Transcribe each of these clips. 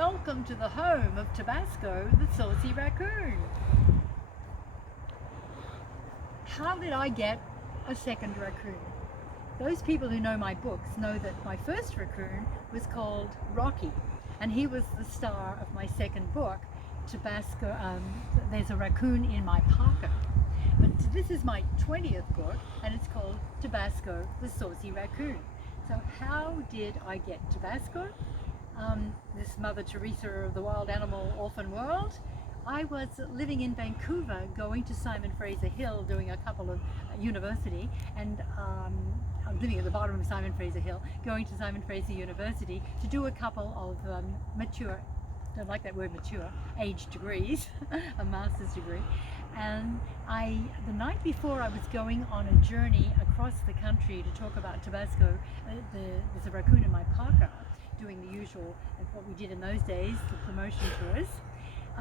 Welcome to the home of Tabasco, the Saucy Raccoon. How did I get a second raccoon? Those people who know my books know that my first raccoon was called Rocky, and he was the star of my second book, Tabasco. There's a raccoon in my Parka. But this is my 20th book, and it's called Tabasco, the Saucy Raccoon. So how did I get Tabasco? This Mother Teresa of the wild animal orphan world. I was living in Vancouver, going to Simon Fraser Hill, doing a couple of university, and I'm living at the bottom of Simon Fraser Hill, going to Simon Fraser University to do a couple of mature, don't like that word mature, age degrees, a master's degree. And the night before I was going on a journey across the country to talk about Tabasco, there's a raccoon in my Parka, doing the usual, what we did in those days, the promotion tours.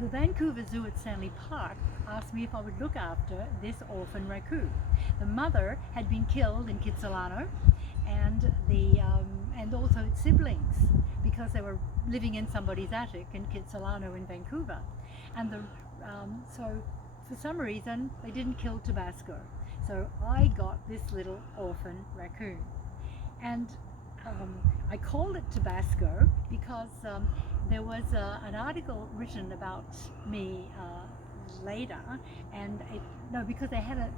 The Vancouver Zoo at Stanley Park asked me if I would look after this orphan raccoon. The mother had been killed in Kitsilano, and also its siblings, because they were living in somebody's attic in Kitsilano in Vancouver. And so for some reason they didn't kill Tabasco. So I got this little orphan raccoon. And I called it Tabasco because there was an article written about me later, and because they had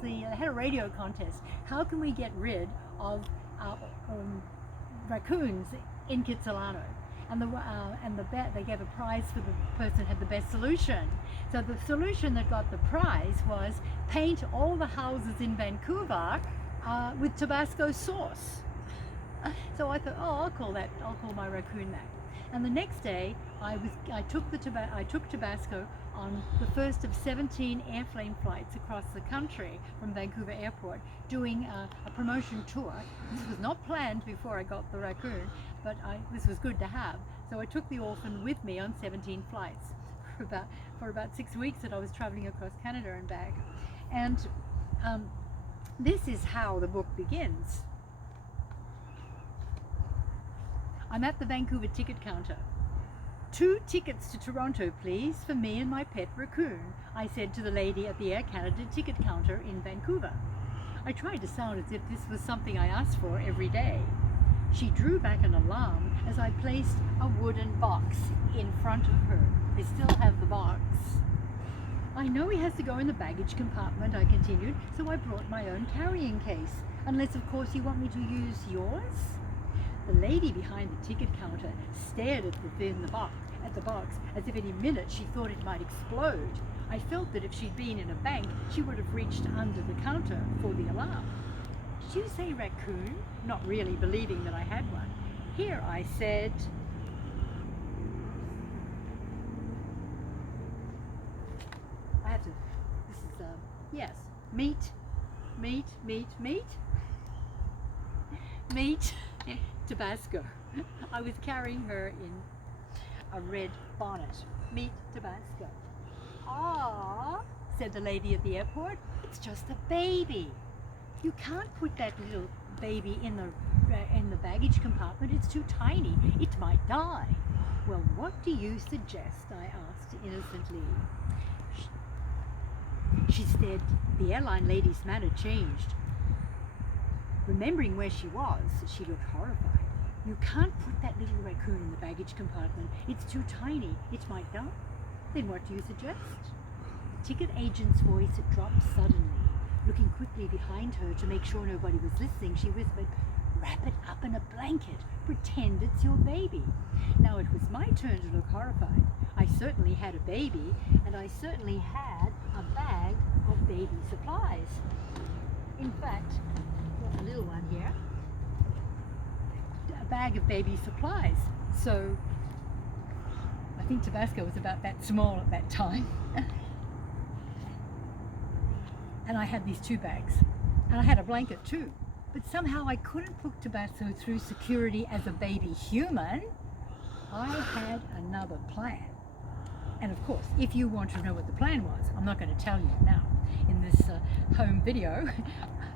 they had a radio contest. How can we get rid of raccoons in Kitsilano? And they gave a prize for the person who had the best solution. So the solution that got the prize was paint all the houses in Vancouver with Tabasco sauce. So I thought, I'll call my raccoon that. And the next day, I took Tabasco on the first of 17 airplane flights across the country from Vancouver Airport, doing a promotion tour. This was not planned before I got the raccoon, but this was good to have. So I took the orphan with me on 17 flights for about 6 weeks that I was traveling across Canada and back. And this is how the book begins. I'm at the Vancouver ticket counter. 2 tickets to Toronto, please, for me and my pet raccoon, I said to the lady at the Air Canada ticket counter in Vancouver. I tried to sound as if this was something I asked for every day. She drew back an alarm as I placed a wooden box in front of her. I still have the box. I know he has to go in the baggage compartment, I continued, so I brought my own carrying case, unless of course you want me to use yours. The lady behind the ticket counter stared at the box as if any minute she thought it might explode. I felt that if she'd been in a bank, she would have reached under the counter for the alarm. Did you say raccoon? Not really believing that I had one. Here, I said. I have to, this is, yes, meat, Tabasco. I was carrying her in a red bonnet. Meet Tabasco. Ah, said the lady at the airport, it's just a baby. You can't put that little baby in the baggage compartment. It's too tiny. It might die. Well, what do you suggest? I asked innocently. She stared. The airline lady's manner changed. Remembering where she was, she looked horrified. You can't put that little raccoon in the baggage compartment. It's too tiny. It might die. Then what do you suggest? The ticket agent's voice dropped suddenly. Looking quickly behind her to make sure nobody was listening, she whispered, wrap it up in a blanket. Pretend it's your baby. Now it was my turn to look horrified. I certainly had a baby, and I certainly had a bag of baby supplies. In fact, a little one here, a bag of baby supplies. So I think Tabasco was about that small at that time. And I had these 2 bags, and I had a blanket too. But somehow I couldn't put Tabasco through security as a baby human. I had another plan. And of course, if you want to know what the plan was, I'm not going to tell you now in this home video,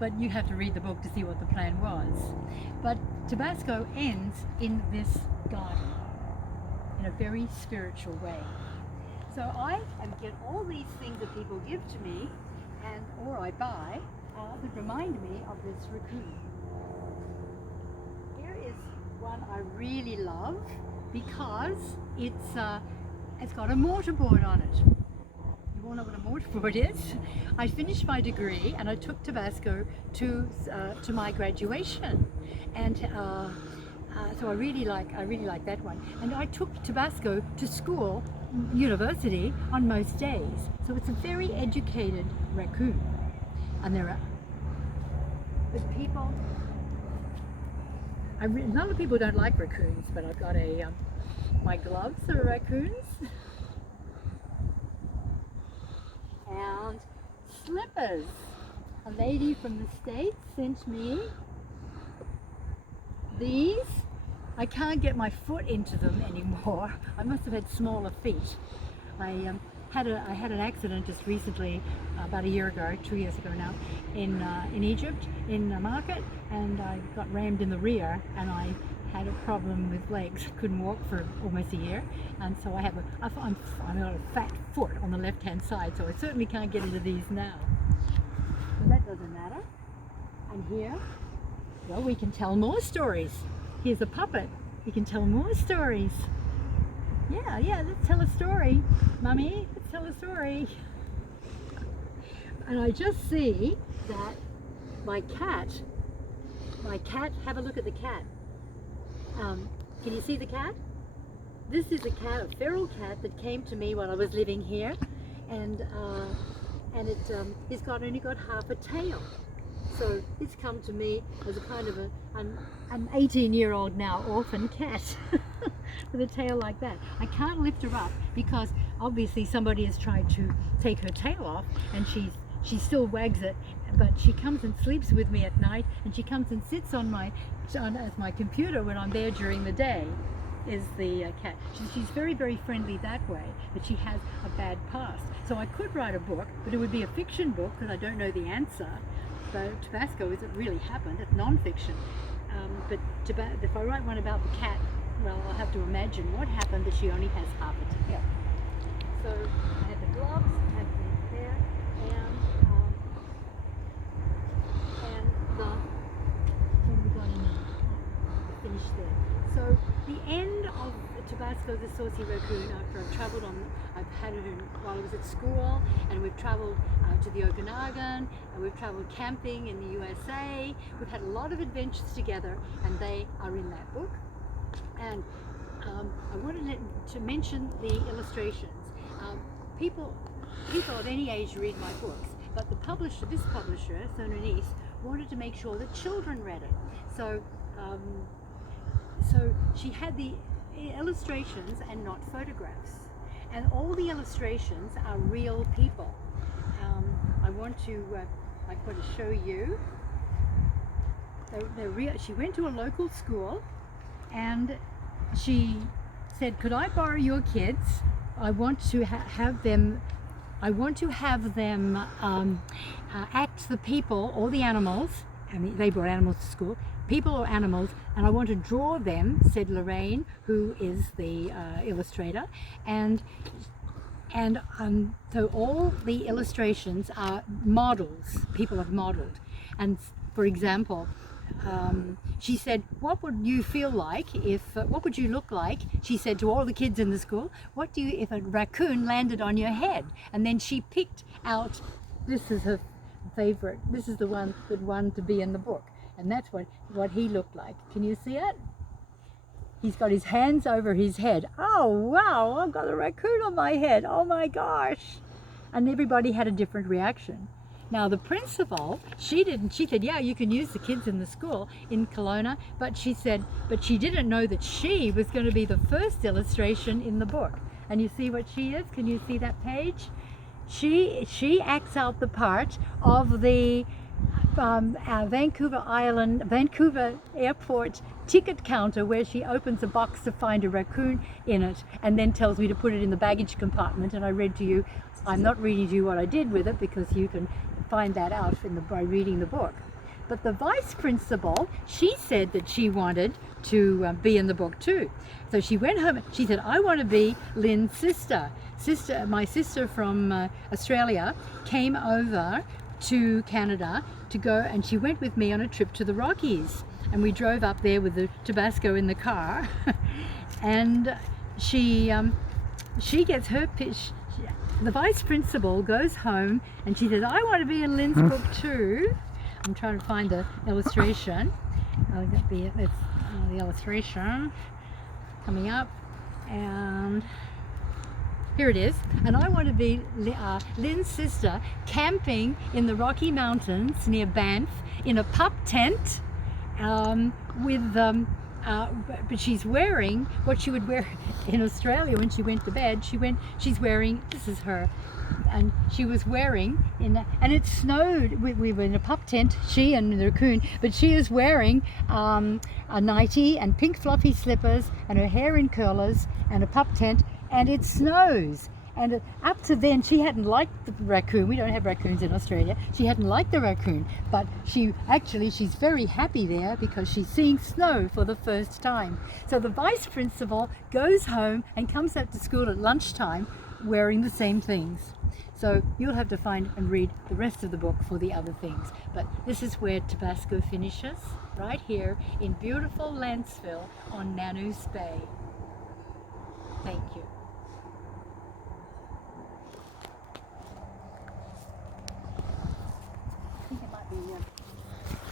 but you have to read the book to see what the plan was. But Tabasco ends in this garden. in a very spiritual way. So I get all these things that people give to me, or I buy, that remind me of this raccoon. Here is one I really love because it's got a mortarboard on it. You all know what a mortarboard is. I finished my degree and I took Tabasco to my graduation, and so I really like that one. And I took Tabasco to school, university, on most days. So it's a very educated raccoon. And there are people. A lot of people don't like raccoons, but I've got my gloves are raccoons. And slippers. A lady from the States sent me these. I can't get my foot into them anymore. I must have had smaller feet. I had an accident just recently, about a year ago, 2 years ago now, in Egypt, in a market, and I got rammed in the rear, and I had a problem with legs. Couldn't walk for almost a year, and so I've got a fat foot on the left-hand side, so I certainly can't get into these now. But that doesn't matter. And here, well, we can tell more stories. Here's a puppet. We can tell more stories. Yeah, let's tell a story. Mummy, let's tell a story. And I just see that my cat, have a look at the cat. Can you see the cat? This is a cat, a feral cat that came to me while I was living here, and it's only got half a tail. So it's come to me as a kind of an 18-year-old now orphan cat with a tail like that. I can't lift her up because obviously somebody has tried to take her tail off, and she still wags it, but she comes and sleeps with me at night, and she comes and sits on my computer when I'm there during the day. Is the cat. She's very, very friendly that way, but she has a bad past. So I could write a book, but it would be a fiction book because I don't know the answer. So Tabasco, it really happened, it's non-fiction. But if I write one about the cat, well, I'll have to imagine what happened that she only has half a tail. So I have the gloves, I have the hair, and we got in there. Finished there. So the end of Tabasco, the Saucy Raccoon, after I've had her while I was at school, and we've travelled to the Okanagan, and we've travelled camping in the USA. We've had a lot of adventures together, and they are in that book. And I wanted to mention the illustrations. People of any age read my books, but this publisher, Nanoose, wanted to make sure that children read it. So she had the illustrations and not photographs, and all the illustrations are real people. I've got to show you. They're real. She went to a local school, and she said, "Could I borrow your kids? I want to have them. I want to have them act the people or the animals." I mean, they brought animals to school. People or animals, and I want to draw them, said Lorraine, who is the illustrator, and so all the illustrations are models. People have modeled, and for example, she said, "What would you feel like if? What would you look like?" She said to all the kids in the school, "What do you if a raccoon landed on your head?" And then she picked out. This is her favorite. This is the one that won to be in the book. And that's what he looked like. Can you see it? He's got his hands over his head. Oh, wow, I've got a raccoon on my head. Oh my gosh. And everybody had a different reaction. Now the principal, she said, yeah, you can use the kids in the school in Kelowna, but she didn't know that she was going to be the first illustration in the book. And you see what she is? Can you see that page? She acts out the part of the Vancouver Airport ticket counter, where she opens a box to find a raccoon in it and then tells me to put it in the baggage compartment. And I read to you, I'm not reading to you what I did with it because you can find that out by reading the book. But the vice principal, she said that she wanted to be in the book too. So she went home, she said, I want to be Lynn's sister. My sister from Australia came over to Canada to go, and she went with me on a trip to the Rockies. And we drove up there with the Tabasco in the car. And she gets her pitch. The vice principal goes home and she says, I want to be in Lynn's book too. I'm trying to find the illustration. That's the illustration coming up, and here it is. And I want to be Lynn's sister camping in the Rocky Mountains near Banff in a pup tent but she's wearing what she would wear in Australia when she went to bed. She's wearing, this is her, and she was wearing, and it snowed, we were in a pup tent, she and the Raccoon, but she is wearing a nightie and pink fluffy slippers and her hair in curlers and a pup tent, and it snows. And up to then, she hadn't liked the raccoon. We don't have raccoons in Australia. She hadn't liked the raccoon, but she's very happy there because she's seeing snow for the first time. So the vice principal goes home and comes out to school at lunchtime wearing the same things. So you'll have to find and read the rest of the book for the other things. But this is where Tabasco finishes, right here in beautiful Landsville on Nanoose Bay. Thank you.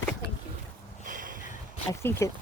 Thank you. I think it